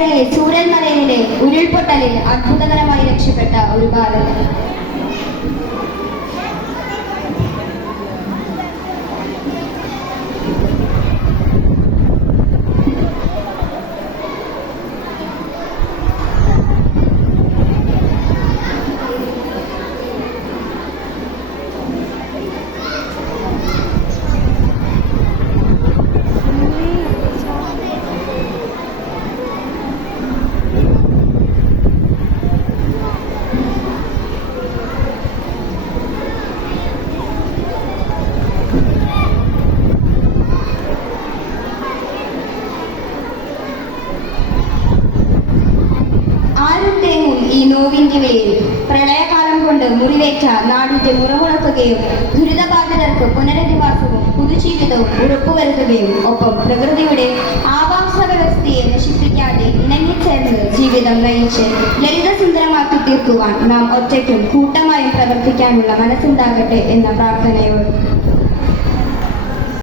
അടുത്തിടെ ചൂരൽമലയിലെ ഉരുൾപൊട്ടലിൽ അത്ഭുതകരമായി രക്ഷപ്പെട്ട ഒരു ബാലൻ. ഈ നോവിന്റെ വേൽ പ്രളയകാലം കൊണ്ട് മുറിവേറ്റ നാടിന്റെ മുറമുണക്കുകയും ദുരിതബാധിതർക്ക് പുനരധിവാസവും പുതുജീവിതവും ഉറപ്പുവരുത്തുകയും ഒപ്പം പ്രകൃതിയുടെ ആവാസ വ്യവസ്ഥയെ നശിപ്പിക്കാതെ ഇണങ്ങിച്ചേർന്ന് ജീവിതം നയിച്ച് ലളിതസുന്ദരമാക്കി തീർക്കുവാൻ നാം ഒറ്റയ്ക്കും കൂട്ടമായും പ്രവർത്തിക്കാനുള്ള മനസ്സുണ്ടാകട്ടെ എന്ന പ്രാർത്ഥനയോട്